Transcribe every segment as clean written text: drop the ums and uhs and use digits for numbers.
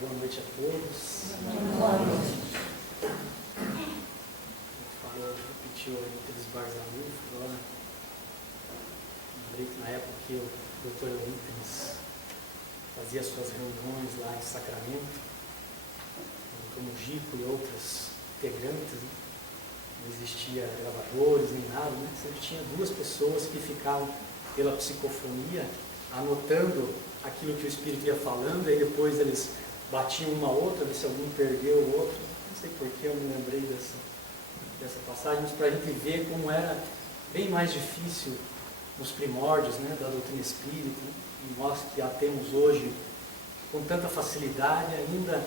Boa noite a todos. Boa noite. Falou, repetiu aqueles Barzanuf, agora. Lembrei que na época que o Dr. Eurípides fazia suas reuniões lá em Sacramento, como Gico e outros integrantes, né? Não existia gravadores nem nada, né? Sempre tinha duas pessoas que ficavam pela psicofonia anotando aquilo que o Espírito ia falando, e aí depois eles batiam uma a outra, ver se algum perdeu o outro. Não sei porquê eu me lembrei dessa passagem, mas para a gente ver como era bem mais difícil nos primórdios, né, da doutrina espírita, né? E nós que a temos hoje com tanta facilidade, ainda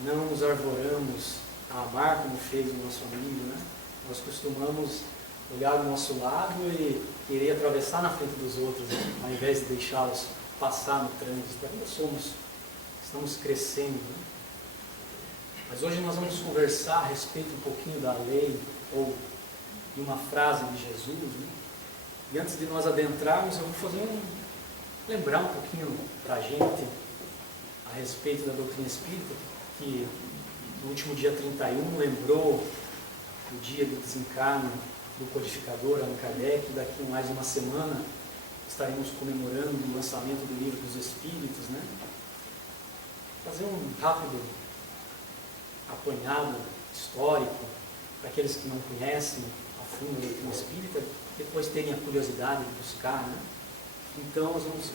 não nos arvoramos a amar como fez o nosso amigo, né? Nós costumamos olhar do nosso lado e querer atravessar na frente dos outros, né? Ao invés de deixá-los passar no trânsito. Ainda estamos crescendo, né? Mas hoje nós vamos conversar a respeito um pouquinho da lei, ou de uma frase de Jesus, né? E antes de nós adentrarmos, eu vou lembrar um pouquinho para a gente a respeito da doutrina espírita, que no último dia 31 lembrou o dia do desencarne do codificador Allan Kardec. Daqui a mais uma semana estaremos comemorando o lançamento do Livro dos Espíritos, né? Fazer um rápido apanhado histórico para aqueles que não conhecem a fundo a doutrina espírita, depois terem a curiosidade de buscar, né? Então nós vamos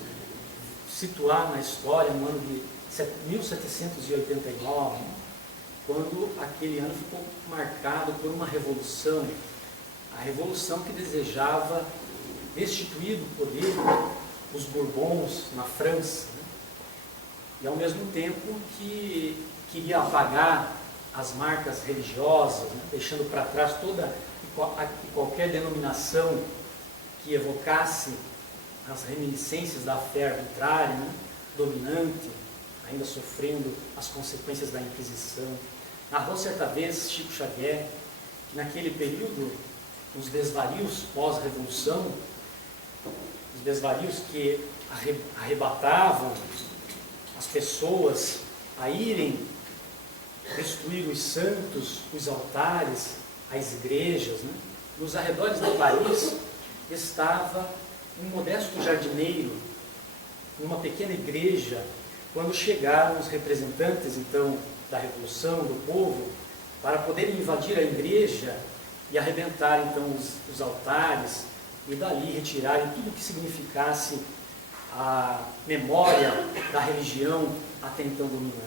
situar na história no ano de 1789, né? Quando aquele ano ficou marcado por uma revolução, a revolução que desejava destituir do poder os Bourbons na França, né? E ao mesmo tempo que queria apagar as marcas religiosas, né? Deixando para trás toda e qualquer denominação que evocasse as reminiscências da fé arbitrária, né? Dominante, ainda sofrendo as consequências da Inquisição. Narrou certa vez Chico Xavier que naquele período os desvarios pós-revolução, os desvarios que arrebatavam as pessoas a irem destruir os santos, os altares, as igrejas, né? Nos arredores de Paris estava um modesto jardineiro, numa pequena igreja, quando chegaram os representantes, então, da Revolução, do povo, para poderem invadir a igreja e arrebentar, então, os altares, e dali retirarem tudo que significasse a memória da religião até então dominante.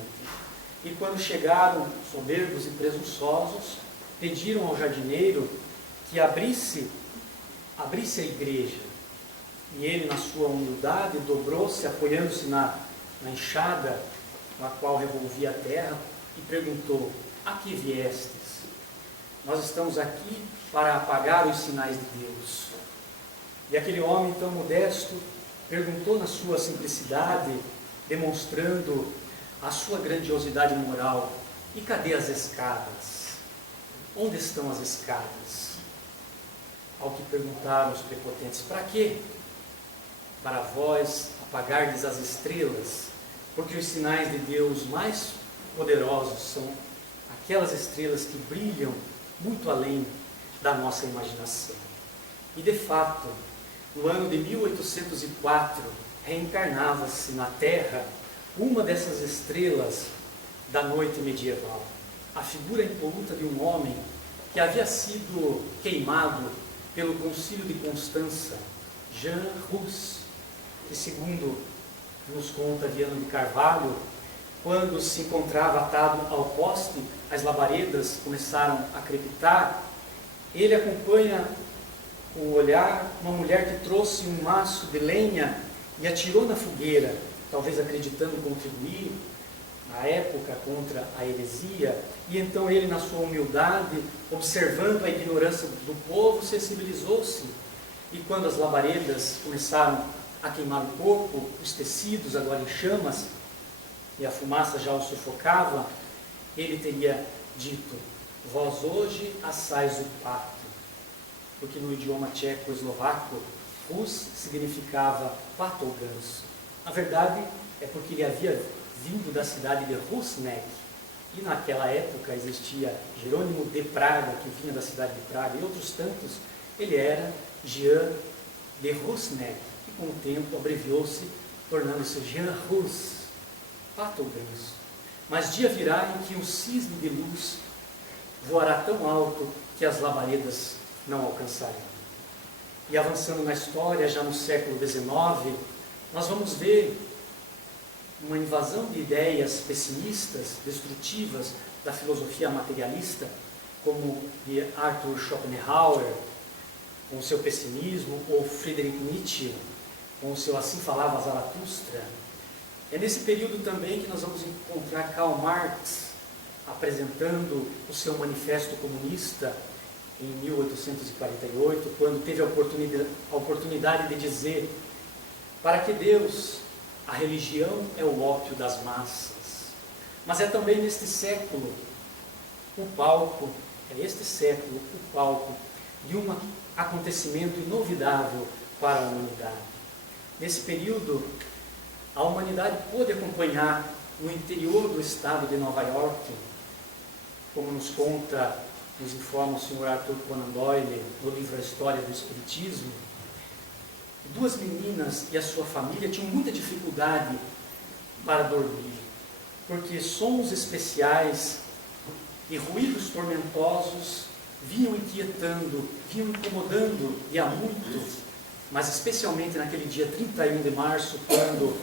E quando chegaram, soberbos e presunçosos, pediram ao jardineiro que abrisse a igreja. E ele, na sua humildade, dobrou-se, apoiando-se na enxada com a qual revolvia a terra, e perguntou: a que viestes? Nós estamos aqui para apagar os sinais de Deus. E aquele homem tão modesto perguntou na sua simplicidade, demonstrando a sua grandiosidade moral: e cadê as escadas? Onde estão as escadas? Ao que perguntaram os prepotentes: para quê? Para vós apagardes as estrelas, porque os sinais de Deus mais poderosos são aquelas estrelas que brilham muito além da nossa imaginação. E de fato, no ano de 1804, reencarnava-se na Terra uma dessas estrelas da noite medieval, a figura impoluta de um homem que havia sido queimado pelo Concílio de Constança, Jean Hus, que, segundo nos conta Viana de Carvalho, quando se encontrava atado ao poste, as labaredas começaram a crepitar. Ele acompanha com o olhar uma mulher que trouxe um maço de lenha e atirou na fogueira, talvez acreditando contribuir na época contra a heresia. E então ele, na sua humildade, observando a ignorância do povo, sensibilizou-se. E quando as labaredas começaram a queimar o corpo, os tecidos agora em chamas, e a fumaça já o sufocava, ele teria dito: vós hoje assais o pato, porque no idioma tcheco-eslovaco, Rus significava pato ou ganso. Na verdade, é porque ele havia vindo da cidade de Rusnek. E naquela época existia Jerônimo de Praga, que vinha da cidade de Praga, e outros tantos. Ele era Jean de Rusnek, que com o tempo abreviou-se, tornando-se Jean Rus, pato ganso. Mas dia virá em que um cisne de luz voará tão alto que as labaredas não alcançarão. E avançando na história, já no século XIX, nós vamos ver uma invasão de ideias pessimistas, destrutivas da filosofia materialista, como de Arthur Schopenhauer, com o seu pessimismo, ou Friedrich Nietzsche, com o seu Assim Falava Zaratustra. É nesse período também que nós vamos encontrar Karl Marx apresentando o seu Manifesto Comunista em 1848, quando teve a oportunidade de dizer: para que Deus, a religião é o ópio das massas. Mas é também neste século o palco de um acontecimento inovidável para a humanidade. Nesse período, a humanidade pôde acompanhar no interior do estado de Nova York, como nos informa o Sr. Arthur Conan Doyle no livro A História do Espiritismo. Duas meninas e a sua família tinham muita dificuldade para dormir, porque sons especiais e ruídos tormentosos vinham inquietando, vinham incomodando e há muito, mas especialmente naquele dia 31 de março, quando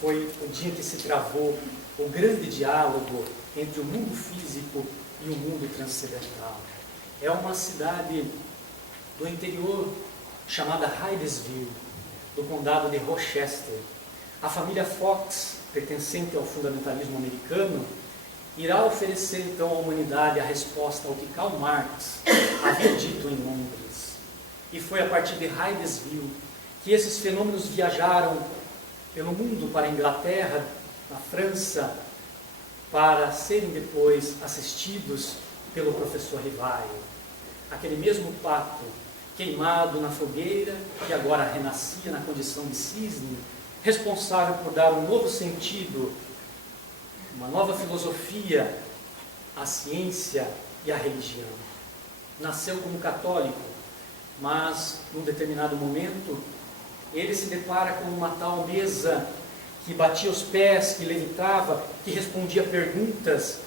foi o dia que se travou o grande diálogo entre o mundo físico e o mundo transcendental. É uma cidade do interior chamada Hydesville, do condado de Rochester. A família Fox, pertencente ao fundamentalismo americano, irá oferecer então à humanidade a resposta ao que Karl Marx havia dito em Londres. E foi a partir de Hydesville que esses fenômenos viajaram pelo mundo, para a Inglaterra, na França, para serem depois assistidos pelo professor Rivaio. Aquele mesmo pato queimado na fogueira, que agora renascia na condição de cisne, responsável por dar um novo sentido, uma nova filosofia à ciência e à religião. Nasceu como católico, mas num determinado momento ele se depara com uma tal mesa que batia os pés, que levitava, que respondia perguntas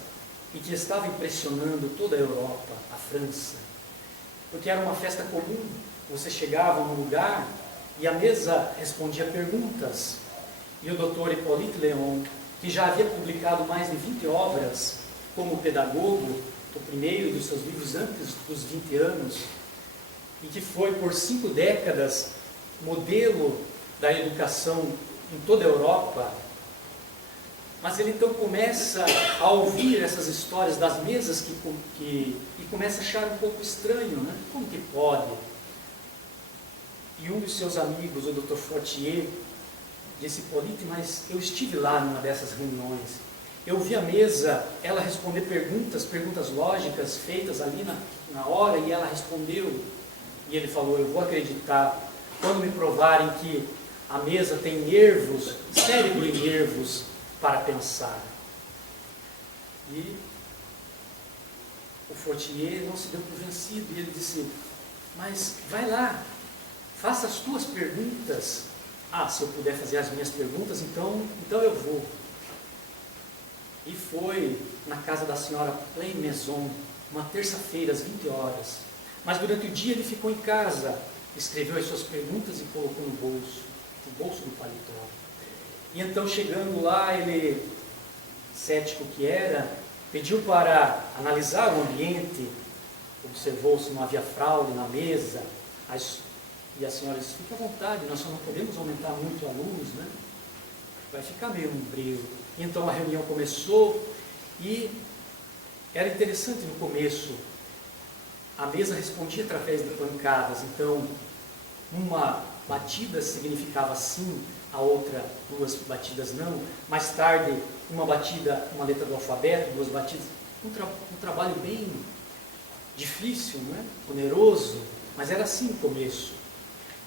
e que estava impressionando toda a Europa, a França. Porque era uma festa comum, você chegava num lugar e a mesa respondia perguntas. E o Dr. Hippolyte Léon, que já havia publicado mais de 20 obras como pedagogo, o primeiro dos seus livros antes dos 20 anos, e que foi por 5 décadas modelo da educação em toda a Europa, mas ele então começa a ouvir essas histórias das mesas e começa a achar um pouco estranho, né? Como que pode? E um dos seus amigos, o Dr. Fortier, disse: Hippolyte, mas eu estive lá numa dessas reuniões, eu vi a mesa, ela responder perguntas lógicas feitas ali na hora, e ela respondeu. E ele falou: eu vou acreditar quando me provarem que a mesa tem nervos, cérebro e nervos para pensar. E o Fortier não se deu por vencido, e ele disse: mas vai lá, faça as tuas perguntas. Se eu puder fazer as minhas perguntas, então eu vou. E foi na casa da senhora Plain Maison, uma terça-feira, às 20 horas. Mas durante o dia ele ficou em casa, escreveu as suas perguntas e colocou no bolso do paletó. E então, chegando lá, ele, cético que era, pediu para analisar o ambiente, observou se não havia fraude na mesa, e a senhora disse: fique à vontade, nós só não podemos aumentar muito a luz, né? Vai ficar meio umbreu. Então a reunião começou, e era interessante no começo, a mesa respondia através de pancadas. Então, uma batida significava sim, a outra 2 batidas não. Mais tarde, uma batida, uma letra do alfabeto, 2 batidas. Um trabalho bem difícil, né? Oneroso, mas era assim no começo.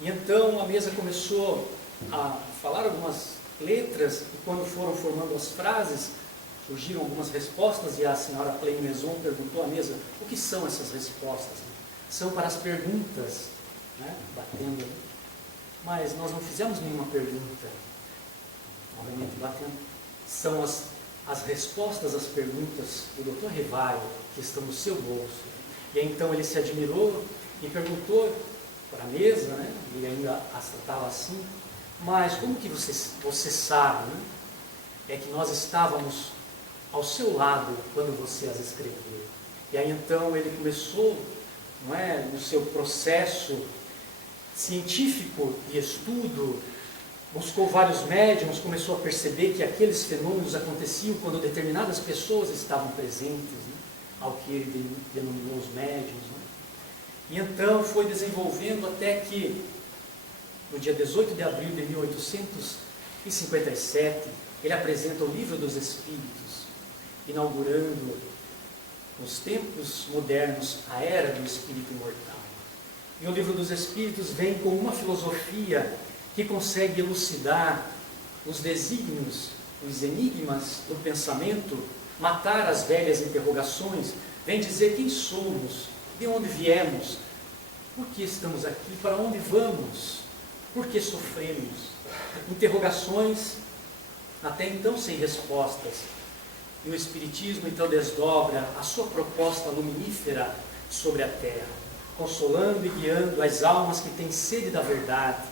E então a mesa começou a falar algumas letras, e quando foram formando as frases, surgiram algumas respostas, e a senhora Plaine Maison perguntou à mesa: o que são essas respostas? São para as perguntas, né? Batendo ali. Mas nós não fizemos nenhuma pergunta, novamente batendo. São as respostas às perguntas do Dr. Rivaio, que estão no seu bolso. E aí, então ele se admirou e perguntou para a mesa, né? Ele ainda as tratava assim: mas como que você sabe, né? É que nós estávamos ao seu lado quando você as escreveu. E aí então ele começou, não é, no seu processo científico de estudo, buscou vários médiuns, começou a perceber que aqueles fenômenos aconteciam quando determinadas pessoas estavam presentes, né, ao que ele denominou os médiuns. Né? E então foi desenvolvendo até que, no dia 18 de abril de 1857, ele apresenta o Livro dos Espíritos, inaugurando, nos tempos modernos, a era do espírito imortal. E o Livro dos Espíritos vem com uma filosofia que consegue elucidar os desígnios, os enigmas do pensamento, matar as velhas interrogações, vem dizer quem somos, de onde viemos, por que estamos aqui, para onde vamos, por que sofremos. Interrogações até então sem respostas. E o Espiritismo então desdobra a sua proposta luminífera sobre a Terra, consolando e guiando as almas que têm sede da verdade,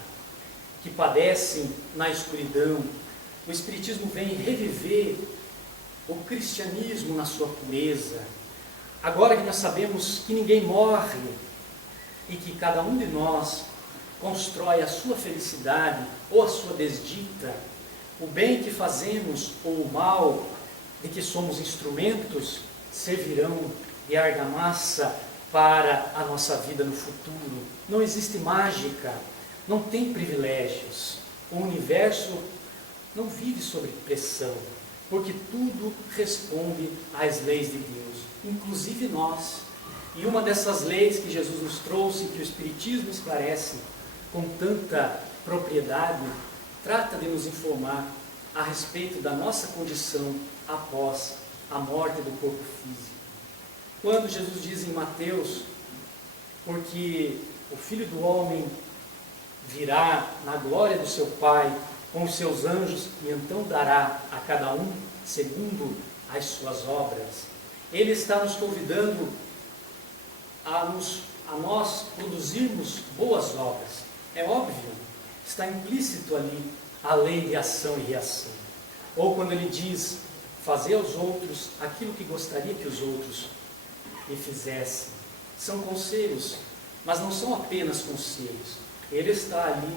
que padecem na escuridão. O Espiritismo vem reviver o cristianismo na sua pureza. Agora que nós sabemos que ninguém morre e que cada um de nós constrói a sua felicidade ou a sua desdita, o bem que fazemos ou o mal de que somos instrumentos servirão de argamassa para a nossa vida no futuro. Não existe mágica, não tem privilégios. O universo não vive sob pressão, porque tudo responde às leis de Deus, inclusive nós. E uma dessas leis que Jesus nos trouxe, que o Espiritismo esclarece com tanta propriedade, trata de nos informar a respeito da nossa condição após a morte do corpo físico. Quando Jesus diz em Mateus: porque o Filho do Homem virá na glória do seu Pai com os seus anjos, e então dará a cada um segundo as suas obras, Ele está nos convidando a nós produzirmos boas obras. É óbvio, está implícito ali a lei de ação e reação. Ou quando ele diz: fazer aos outros aquilo que gostaria que os outros lhe fizessem. São conselhos, mas não são apenas conselhos. Ele está ali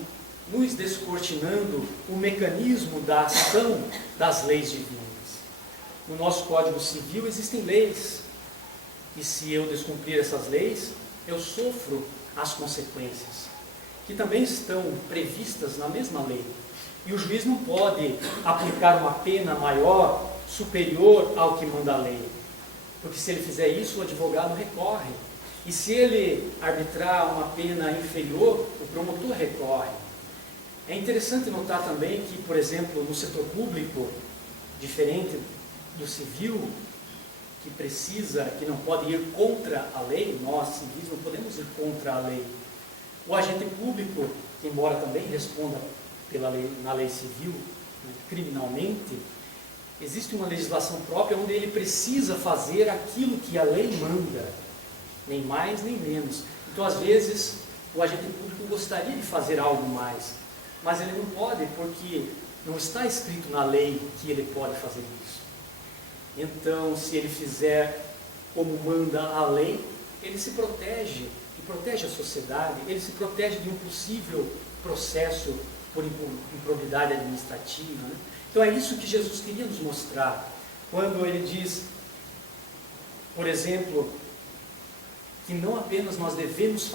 nos descortinando o mecanismo da ação das leis divinas. No nosso Código Civil existem leis, e se eu descumprir essas leis, eu sofro as consequências, que também estão previstas na mesma lei. E o juiz não pode aplicar uma pena maior, superior ao que manda a lei, porque se ele fizer isso, o advogado recorre. E se ele arbitrar uma pena inferior, o promotor recorre. É interessante notar também que, por exemplo, no setor público, diferente do civil, que não pode ir contra a lei, nós civis não podemos ir contra a lei. O agente público, embora também responda na lei civil, né, criminalmente, existe uma legislação própria onde ele precisa fazer aquilo que a lei manda, nem mais nem menos. Então, às vezes, o agente público gostaria de fazer algo mais, mas ele não pode, porque não está escrito na lei que ele pode fazer isso. Então, se ele fizer como manda a lei, ele se protege, e protege a sociedade, ele se protege de um possível processo por improbidade administrativa. Né? Então, é isso que Jesus queria nos mostrar, quando ele diz, por exemplo, que não apenas nós devemos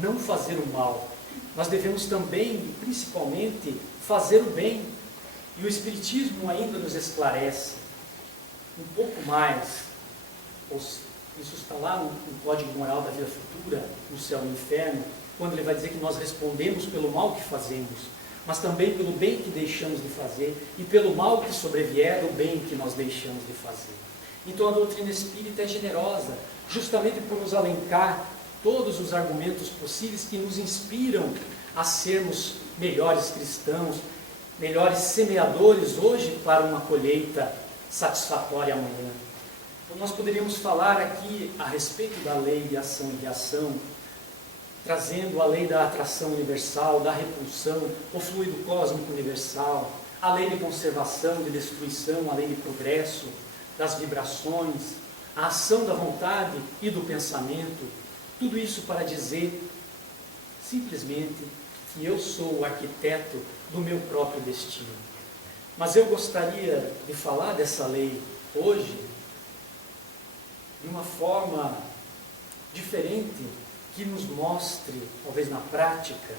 não fazer o mal, nós devemos também, e principalmente, fazer o bem. E o Espiritismo ainda nos esclarece um pouco mais, isso está lá no Código Moral da Vida Futura, no Céu e no Inferno, quando ele vai dizer que nós respondemos pelo mal que fazemos. mas também pelo bem que deixamos de fazer e pelo mal que sobrevier o bem que nós deixamos de fazer. Então a doutrina espírita é generosa, justamente por nos alencar todos os argumentos possíveis que nos inspiram a sermos melhores cristãos, melhores semeadores hoje para uma colheita satisfatória amanhã. Então, nós poderíamos falar aqui a respeito da lei de ação e reação, trazendo a lei da atração universal, da repulsão, o fluido cósmico universal, a lei de conservação, de destruição, a lei de progresso, das vibrações, a ação da vontade e do pensamento, tudo isso para dizer simplesmente que eu sou o arquiteto do meu próprio destino. Mas eu gostaria de falar dessa lei hoje de uma forma diferente, que nos mostre, talvez na prática,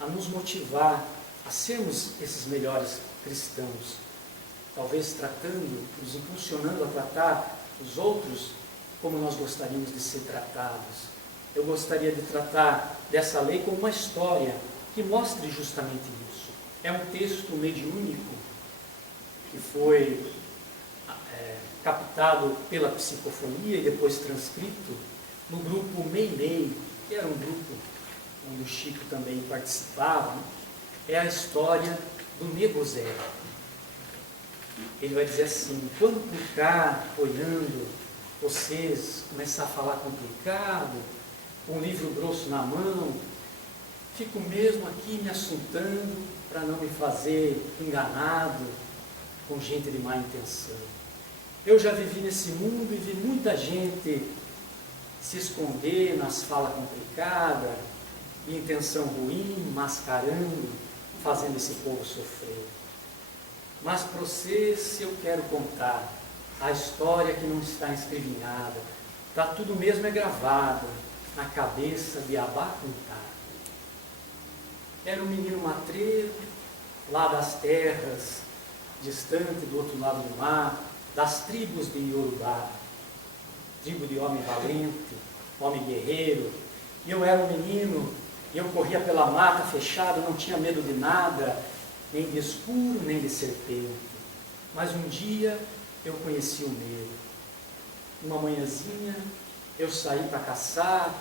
a nos motivar a sermos esses melhores cristãos, talvez tratando, nos impulsionando a tratar os outros como nós gostaríamos de ser tratados. Eu gostaria de tratar dessa lei como uma história que mostre justamente isso. É um texto mediúnico que foi captado pela psicofonia e depois transcrito no grupo Meimei, que era um grupo onde o Chico também participava. É a história do Nego Zé. Ele vai dizer assim: quando por cá, olhando, vocês começar a falar complicado, com um livro grosso na mão, fico mesmo aqui me assuntando para não me fazer enganado com gente de má intenção. Eu já vivi nesse mundo e vi muita gente se esconder nas falas complicadas, de intenção ruim, mascarando, fazendo esse povo sofrer. Mas para vocês eu quero contar a história que não está escrevinhada, está tudo mesmo gravado na cabeça de Abá Contar. Era um menino matreiro, lá das terras, distante do outro lado do mar, das tribos de Iorubá, tribo de homem valente, homem guerreiro. E eu era um menino, e eu corria pela mata fechada, não tinha medo de nada, nem de escuro, nem de serpente. Mas um dia eu conheci o medo. Uma manhãzinha eu saí para caçar,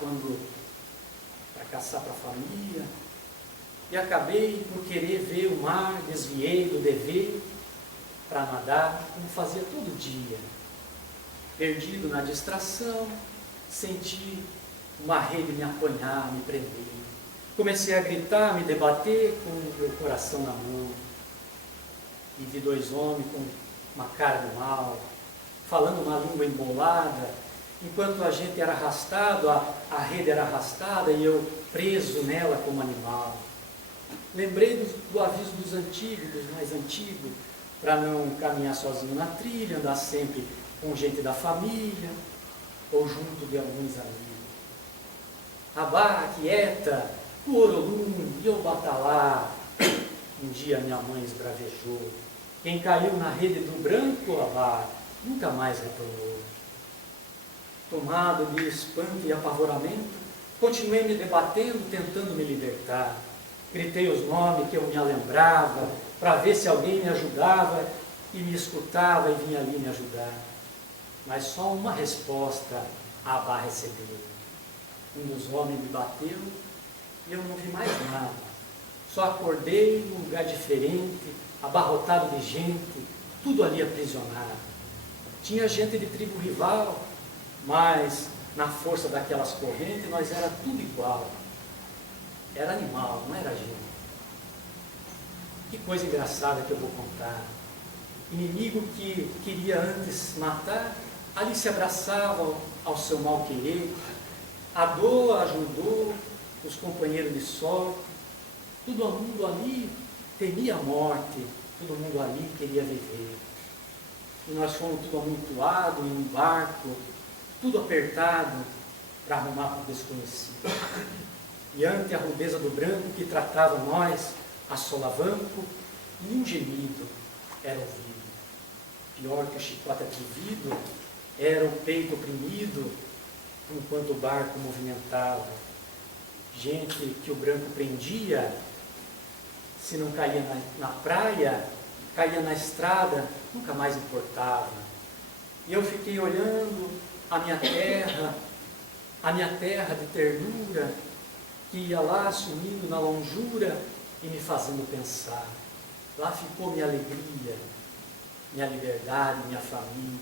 para caçar para a família, e acabei por querer ver o mar, desviei do dever para nadar, como fazia todo dia. Perdido na distração, senti uma rede me apanhar, me prender. Comecei a gritar, me debater com o meu coração na mão. E vi dois homens com uma cara de mal, falando uma língua embolada. Enquanto a gente era arrastado, a rede era arrastada e eu preso nela como animal. Lembrei do aviso dos antigos, dos mais antigos, para não caminhar sozinho na trilha, andar sempre com gente da família ou junto de alguns amigos. Abá, quieta, o Orolum e o Batalá. Um dia minha mãe esbravejou. Quem caiu na rede do branco, Abá, nunca mais retornou. Tomado de espanto e apavoramento, continuei me debatendo, tentando me libertar. Gritei os nomes que eu me lembrava, para ver se alguém me ajudava e me escutava e vinha ali me ajudar. Mas só uma resposta Abá recebeu. Um dos homens me bateu e eu não vi mais nada. Só acordei num lugar diferente, abarrotado de gente, tudo ali aprisionado. Tinha gente de tribo rival, mas na força daquelas correntes nós era tudo igual. Era animal, não era gente. Que coisa engraçada que eu vou contar. Inimigo que queria antes matar, ali se abraçava ao seu mal querer, a dor ajudou os companheiros de sorte, todo mundo ali temia a morte, todo mundo ali queria viver. E nós fomos tudo amontoado em um barco, tudo apertado para arrumar para o desconhecido. E ante a rudeza do branco que tratava nós a solavanco, nenhum gemido era ouvido. Pior que o chicote atrevido era o peito oprimido enquanto o barco movimentava. Gente que o branco prendia Se não caía na praia, caía na estrada, nunca mais importava. E eu fiquei olhando a minha terra de ternura, que ia lá sumindo na longura e me fazendo pensar. Lá ficou minha alegria, minha liberdade, minha família.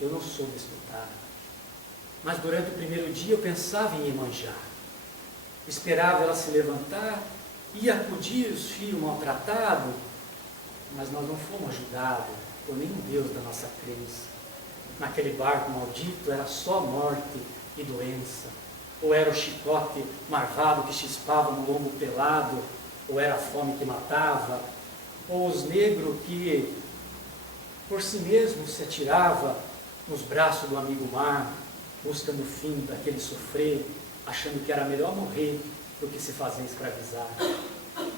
Eu não soube escutar. Mas durante o primeiro dia eu pensava em Iemanjá. Esperava ela se levantar, ia acudir os filhos maltratados, mas nós não fomos ajudados por nenhum Deus da nossa crença. Naquele barco maldito era só morte e doença. Ou era o chicote marvado que chispava no lombo pelado, ou era a fome que matava, ou os negros que por si mesmos se atirava nos braços do amigo mar, buscando o fim daquele sofrer, achando que era melhor morrer do que se fazer escravizar.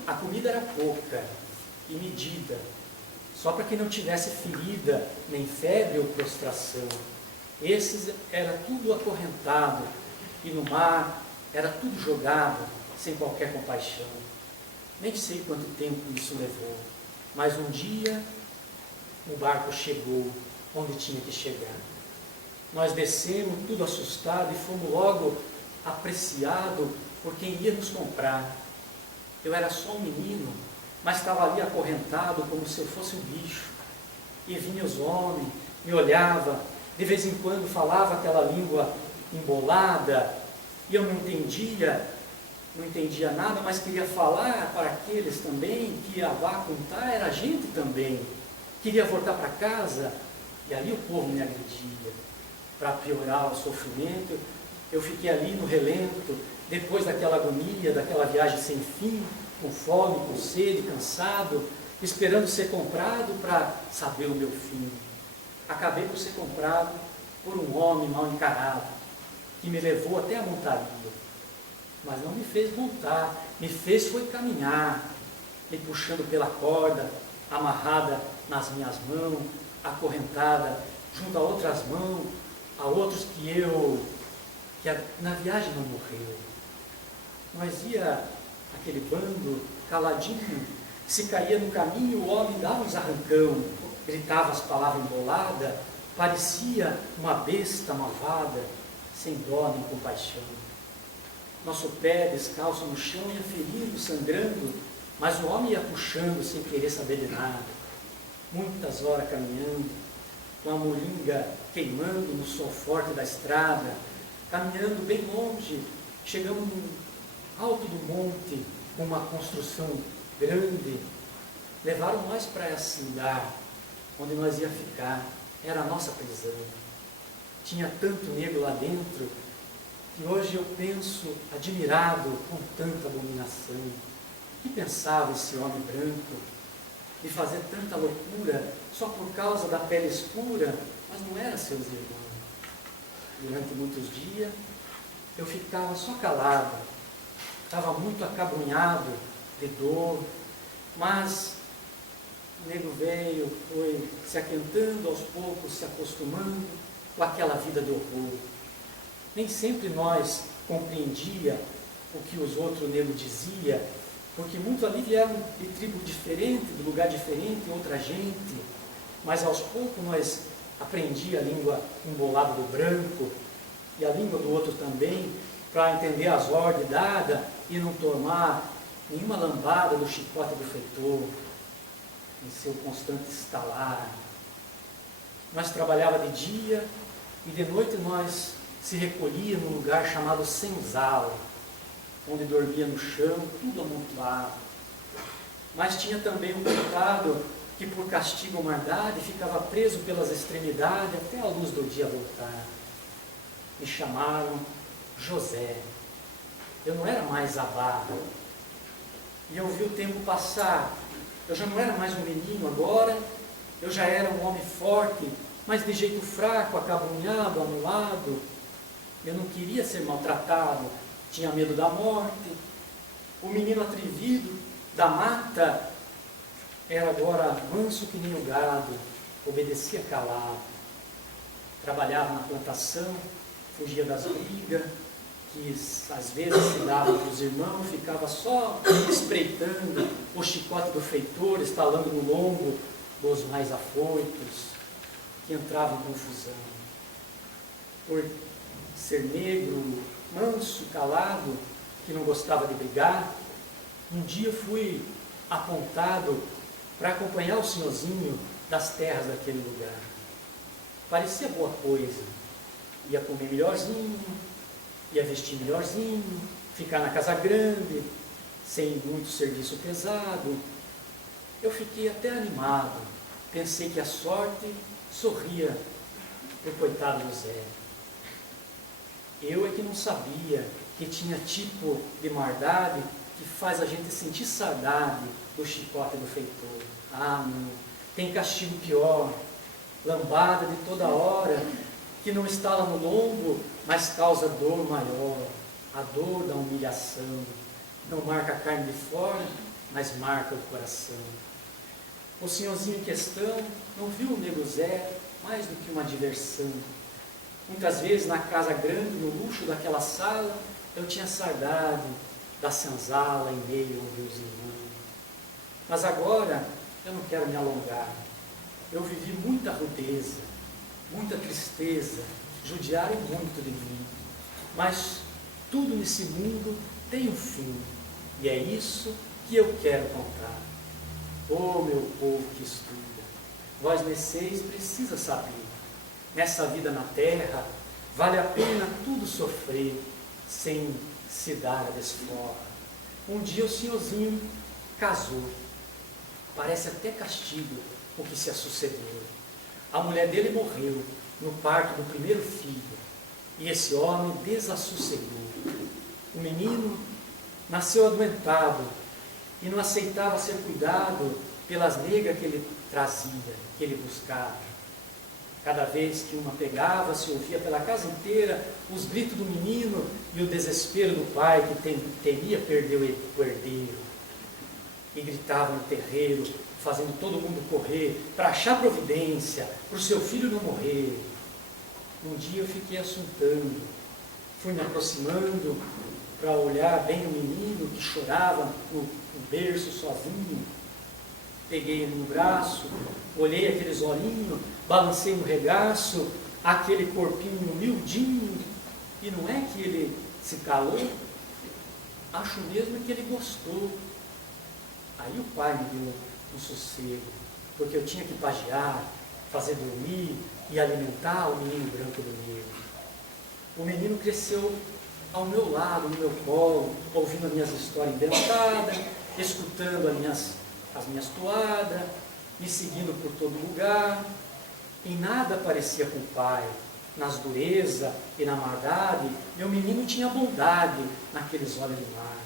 A comida era pouca e medida, só para que não tivesse ferida, nem febre ou prostração. Esses era tudo acorrentado, e no mar era tudo jogado, sem qualquer compaixão. Nem sei quanto tempo isso levou, mas um dia o barco chegou onde tinha que chegar. Nós descemos, tudo assustado, e fomos logo apreciados por quem ia nos comprar. Eu era só um menino, mas estava ali acorrentado como se eu fosse um bicho. E vinha os homens, me olhava, de vez em quando falava aquela língua embolada, e eu não entendia nada, mas queria falar para aqueles também, que a vá contar era a gente também. Queria voltar para casa, e ali o povo me agredia. Para piorar o sofrimento, eu fiquei ali no relento, depois daquela agonia, daquela viagem sem fim, com fome, com sede, cansado, esperando ser comprado para saber o meu fim. Acabei por ser comprado por um homem mal encarado, que me levou até a montaria, mas não me fez montar, me fez foi caminhar, me puxando pela corda, amarrada nas minhas mãos, acorrentada junto a outras mãos, a outros que na viagem não morreu. Nós ia aquele bando caladinho, se caía no caminho, o homem dava uns arrancão, gritava as palavras emboladas, parecia uma besta malvada, sem dó nem compaixão. Nosso pé descalço no chão ia ferindo, sangrando, mas o homem ia puxando sem querer saber de nada. Muitas horas caminhando, com a moringa queimando no sol forte da estrada, caminhando bem longe, chegamos no alto do monte, com uma construção grande. Levaram nós para esse lugar, onde nós ia ficar, era a nossa prisão. Tinha tanto negro lá dentro, que hoje eu penso, admirado com tanta abominação. O que pensava esse homem branco de fazer tanta loucura só por causa da pele escura, mas não era seus irmãos. Durante muitos dias eu ficava só calado, estava muito acabrunhado de dor, mas o nego velho foi se aquentando aos poucos, se acostumando com aquela vida de horror. Nem sempre nós compreendia o que os outros negros diziam, porque muitos ali vieram de tribo diferente, de lugar diferente, outra gente, mas aos poucos nós aprendíamos a língua embolada do branco e a língua do outro também, para entender as ordens dadas e não tomar nenhuma lambada do chicote do feitor, em seu constante estalar. Nós trabalhava de dia e de noite nós se recolhia num lugar chamado senzala, onde dormia no chão, tudo amontoado. Mas tinha também um coitado que por castigo ou maldade ficava preso pelas extremidades até a luz do dia voltar. Me chamaram José. Eu não era mais Abá. E eu vi o tempo passar. Eu já não era mais um menino agora, eu já era um homem forte, mas de jeito fraco, acabrunhado, anulado. Eu não queria ser maltratado, tinha medo da morte. O menino atrevido da mata era agora manso que nem o gado, obedecia calado. Trabalhava na plantação, fugia das brigas, que às vezes se dava para os irmãos, ficava só espreitando o chicote do feitor, estalando no lombo dos mais afoitos, que entravam em confusão. Por ser negro, manso, calado, que não gostava de brigar, um dia fui apontado para acompanhar o senhorzinho das terras daquele lugar. Parecia boa coisa, ia comer melhorzinho, ia vestir melhorzinho, ficar na casa grande, sem muito serviço pesado. Eu fiquei até animado, pensei que a sorte sorria pro coitado do Zé. Eu é que não sabia que tinha tipo de maldade que faz a gente sentir saudade do chicote do feitor. Ah, não, tem castigo pior, lambada de toda hora, que não estala no lombo, mas causa dor maior, a dor da humilhação. Não marca a carne de fora, mas marca o coração. O senhorzinho em questão não viu o nego Zé mais do que uma diversão. Muitas vezes na casa grande, no luxo daquela sala, eu tinha saudade da senzala em meio aos meus irmãos. Mas agora eu não quero me alongar. Eu vivi muita rudeza, muita tristeza, judiaram muito de mim. Mas tudo nesse mundo tem um fim, e é isso que eu quero contar. Ô meu povo que estuda, vós nesseis precisa saber, nessa vida na terra, vale a pena tudo sofrer, sem se dar a desforra. Um dia o senhorzinho casou, parece até castigo o que se sucedeu. A mulher dele morreu no parto do primeiro filho, e esse homem desassossegou. O menino nasceu adoentado e não aceitava ser cuidado pelas negas que ele trazia, que ele buscava. Cada vez que uma pegava, se ouvia pela casa inteira os gritos do menino e o desespero do pai que temia perder o herdeiro. E gritava no terreiro, fazendo todo mundo correr para achar providência, para o seu filho não morrer. Um dia eu fiquei assuntando, fui me aproximando para olhar bem o menino que chorava no berço sozinho. Peguei ele no braço, olhei aqueles olhinhos, balancei no regaço, aquele corpinho humildinho, e não é que ele se calou, acho mesmo que ele gostou. Aí o pai me deu um sossego, porque eu tinha que pajear, fazer dormir e alimentar o menino branco do negro. O menino cresceu ao meu lado, no meu colo, ouvindo as minhas histórias inventadas, escutando as minhas toadas, me seguindo por todo lugar. Em nada parecia com o pai, nas durezas e na maldade, meu menino tinha bondade naqueles olhos do mar.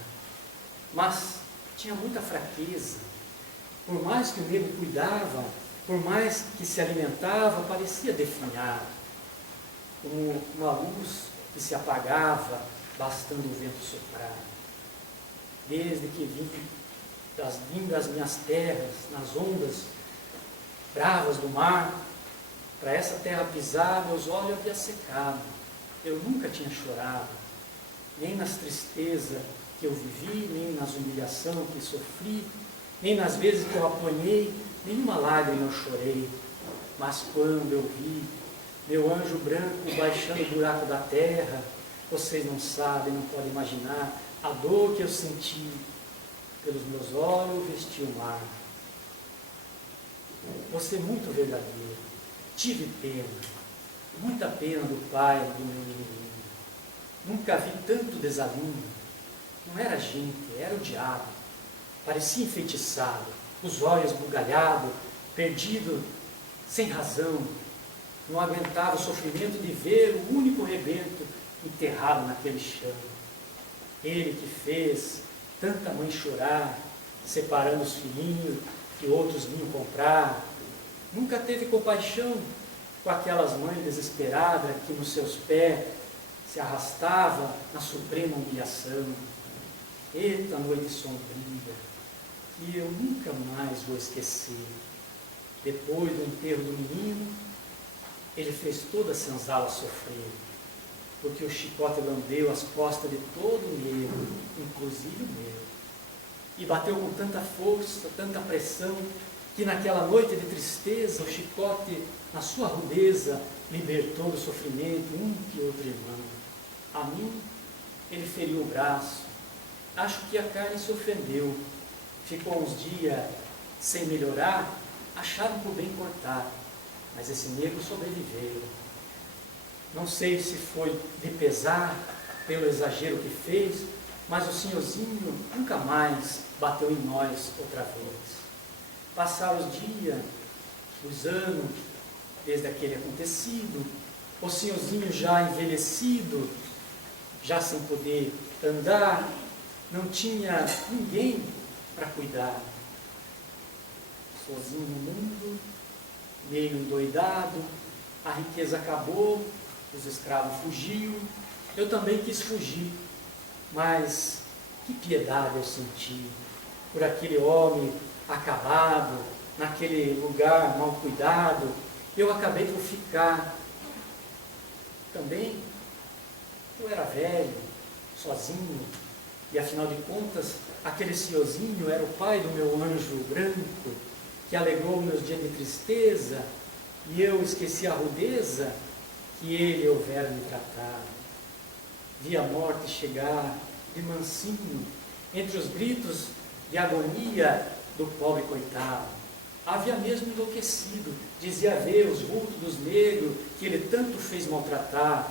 Mas tinha muita fraqueza. Por mais que o negro cuidava, por mais que se alimentava, parecia definhado, como uma luz que se apagava, bastando o vento soprar. Desde que vim das minhas terras, nas ondas bravas do mar, para essa terra pisar, meus olhos haviam secado. Eu nunca tinha chorado, nem nas tristezas que eu vivi, nem nas humilhações que sofri, nem nas vezes que eu apanhei, nenhuma lágrima eu chorei. Mas quando eu vi meu anjo branco baixando o buraco da terra, vocês não sabem, não podem imaginar a dor que eu senti. Pelos meus olhos vesti o mar. Você é muito verdadeiro. Tive pena, muita pena do pai do meu menino. Nunca vi tanto desalinho. Não era gente, era o diabo. Parecia enfeitiçado, os olhos bugalhados, perdido, sem razão. Não aguentava o sofrimento de ver o único rebento enterrado naquele chão. Ele que fez tanta mãe chorar, separando os filhinhos que outros vinham comprar. Nunca teve compaixão com aquelas mães desesperadas que nos seus pés se arrastava na suprema humilhação. Eita noite sombria, que eu nunca mais vou esquecer. Depois do enterro do menino, ele fez toda a senzala sofrer, porque o chicote lambeu as costas de todo negro, inclusive o meu. E bateu com tanta força, tanta pressão, que naquela noite de tristeza, o chicote, na sua rudeza, libertou do sofrimento um que outro irmão. A mim, ele feriu o braço. Acho que a carne se ofendeu. Ficou uns dias sem melhorar, acharam por bem cortar, mas esse negro sobreviveu. Não sei se foi de pesar pelo exagero que fez, mas o senhorzinho nunca mais bateu em nós outra vez. Passaram os dias, os anos, desde aquele acontecido, o senhorzinho já envelhecido, já sem poder andar, não tinha ninguém para cuidar. Sozinho no mundo, meio endoidado, a riqueza acabou, os escravos fugiam, eu também quis fugir, mas que piedade eu senti por aquele homem acabado, naquele lugar mal cuidado. Eu acabei por ficar. Também eu era velho, sozinho, e afinal de contas, aquele senhorzinho era o pai do meu anjo branco, que alegrou meus dias de tristeza, e eu esqueci a rudeza que ele houvera me tratado. Vi a morte chegar de mansinho, entre os gritos de agonia do pobre coitado. Havia mesmo enlouquecido, dizia ver os vultos dos negros que ele tanto fez maltratar,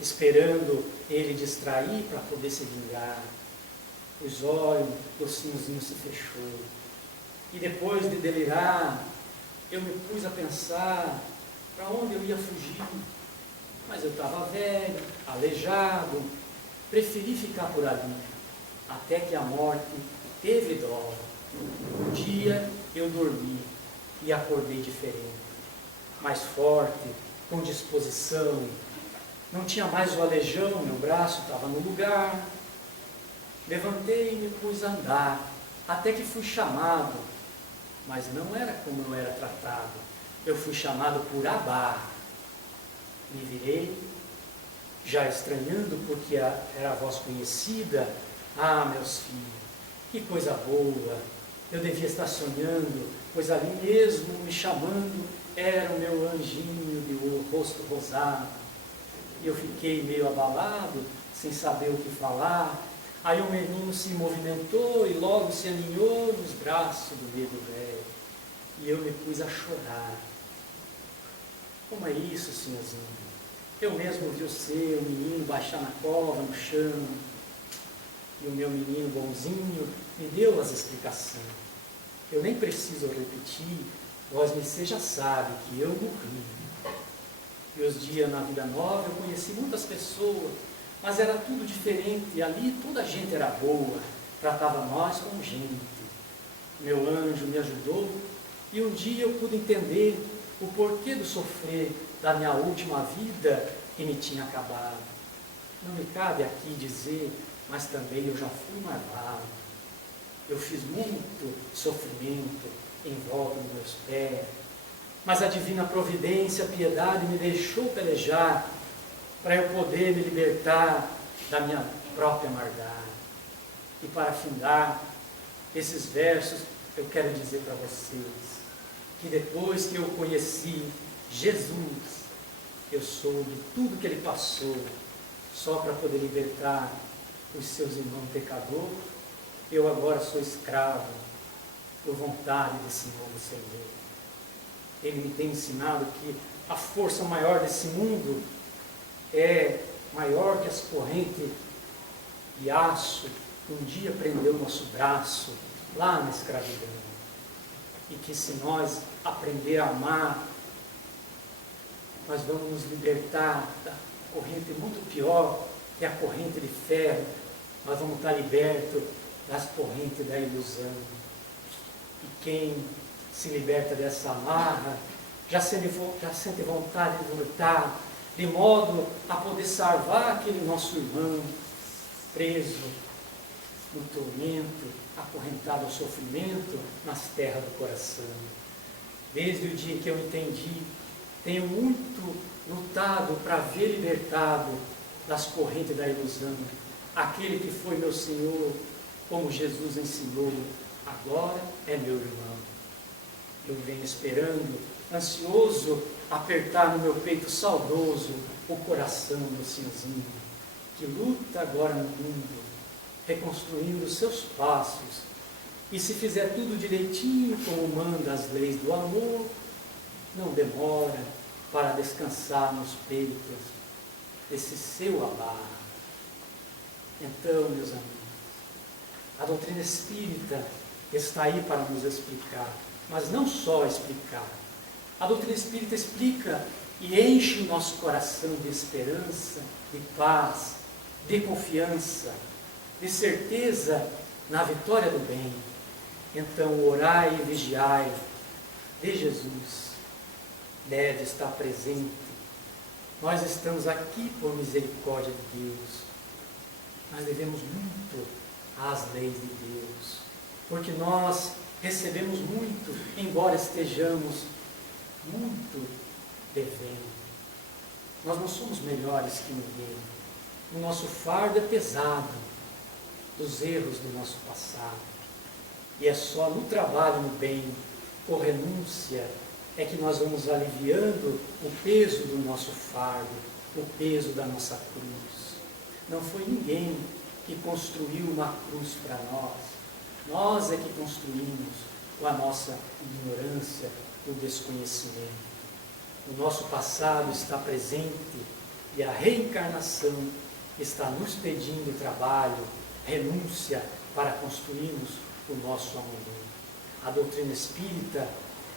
esperando ele distrair para poder se vingar. Os olhos do senhorzinho se fechou. E depois de delirar, eu me pus a pensar para onde eu ia fugir. Mas eu estava velho, aleijado, preferi ficar por ali, até que a morte teve dó. Um dia eu dormi e acordei diferente, mais forte, com disposição. Não tinha mais o aleijão, meu braço estava no lugar. Levantei e me pus a andar, até que fui chamado, mas não era como eu era tratado. Eu fui chamado por Abá. Me virei, já estranhando, porque era a voz conhecida. Ah, meus filhos, que coisa boa! Eu devia estar sonhando, pois ali mesmo, me chamando, era o meu anjinho de rosto rosado. E eu fiquei meio abalado, sem saber o que falar. Aí o menino se movimentou e logo se aninhou nos braços do negro velho. E eu me pus a chorar. Como é isso, senhorzinho? Eu mesmo vi o seu menino baixar na cova, no chão. E o meu menino bonzinho me deu as explicações. Eu nem preciso repetir, vós me já sabe que eu morri. E os dias na vida nova eu conheci muitas pessoas, mas era tudo diferente. Ali toda a gente era boa, tratava nós como gente. Meu anjo me ajudou e um dia eu pude entender o porquê do sofrer da minha última vida que me tinha acabado. Não me cabe aqui dizer, mas também eu já fui marvado. Eu fiz muito sofrimento em volta dos meus pés, mas a divina providência, a piedade me deixou pelejar para eu poder me libertar da minha própria amargura. E para findar esses versos, eu quero dizer para vocês que depois que eu conheci Jesus, eu soube tudo que ele passou só para poder libertar os seus irmãos pecadores. Eu agora sou escravo por vontade desse novo Senhor. Ele me tem ensinado que a força maior desse mundo é maior que as correntes de aço que um dia prendeu nosso braço lá na escravidão. E que se nós aprender a amar, nós vamos nos libertar da corrente muito pior, que é a corrente de ferro. Nós vamos estar libertos das correntes da ilusão. E quem se liberta dessa amarra, já sente vontade de voltar, de modo a poder salvar aquele nosso irmão preso no tormento, acorrentado ao sofrimento nas terras do coração. Desde o dia que eu entendi, tenho muito lutado para ver libertado das correntes da ilusão. Aquele que foi meu Senhor, como Jesus ensinou, agora é meu irmão. Eu venho esperando, ansioso, apertar no meu peito saudoso o coração do Senhorzinho, que luta agora no mundo, reconstruindo os seus passos. E se fizer tudo direitinho, como manda as leis do amor, não demora para descansar nos peitos desse seu amar. Então, meus amigos, a doutrina espírita está aí para nos explicar, mas não só explicar. A doutrina espírita explica e enche o nosso coração de esperança, de paz, de confiança, de certeza na vitória do bem. Então, orai e vigiai de Jesus deve estar presente. Nós estamos aqui por misericórdia de Deus. Nós devemos muito às leis de Deus, porque nós recebemos muito, embora estejamos muito devendo. Nós não somos melhores que ninguém. O nosso fardo é pesado dos erros do nosso passado. E é só no trabalho no bem, por renúncia, é que nós vamos aliviando o peso do nosso fardo, o peso da nossa cruz. Não foi ninguém que construiu uma cruz para nós. Nós é que construímos com a nossa ignorância, o desconhecimento. O nosso passado está presente e a reencarnação está nos pedindo trabalho, renúncia para construirmos o nosso amanhã. A doutrina espírita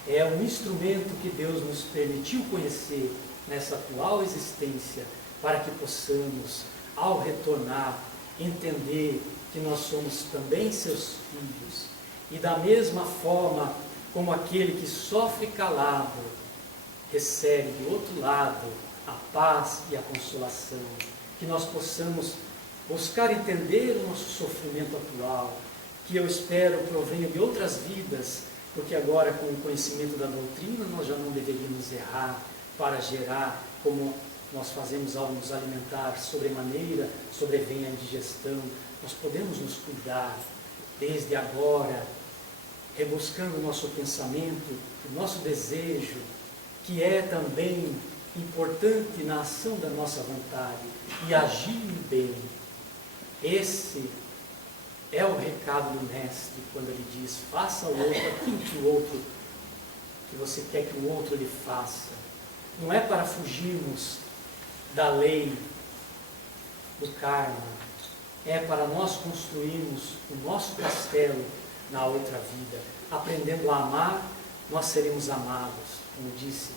é um instrumento que Deus nos permitiu conhecer nessa atual existência, para que possamos, ao retornar, entender que nós somos também seus filhos. E da mesma forma como aquele que sofre calado, recebe do outro lado a paz e a consolação. Que nós possamos buscar entender o nosso sofrimento atual, que eu espero provenha de outras vidas, porque agora, com o conhecimento da doutrina, nós já não deveríamos errar para gerar, como nós fazemos ao nos alimentar sobremaneira, sobrevém a indigestão. Nós podemos nos cuidar desde agora, rebuscando o nosso pensamento, o nosso desejo, que é também importante na ação da nossa vontade, e agir no bem. Esse é o recado do Mestre, quando ele diz: faça ao outro aquilo que você quer que o outro lhe faça. Não é para fugirmos da lei do karma, é para nós construirmos o nosso castelo na outra vida. Aprendendo a amar, nós seremos amados. Como disse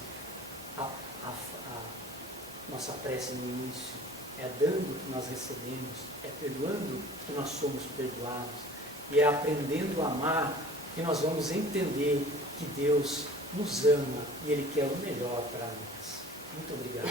a nossa prece no início, é dando que nós recebemos, é perdoando que nós somos perdoados, e é aprendendo a amar que nós vamos entender que Deus nos ama e Ele quer o melhor para nós. Muito obrigado.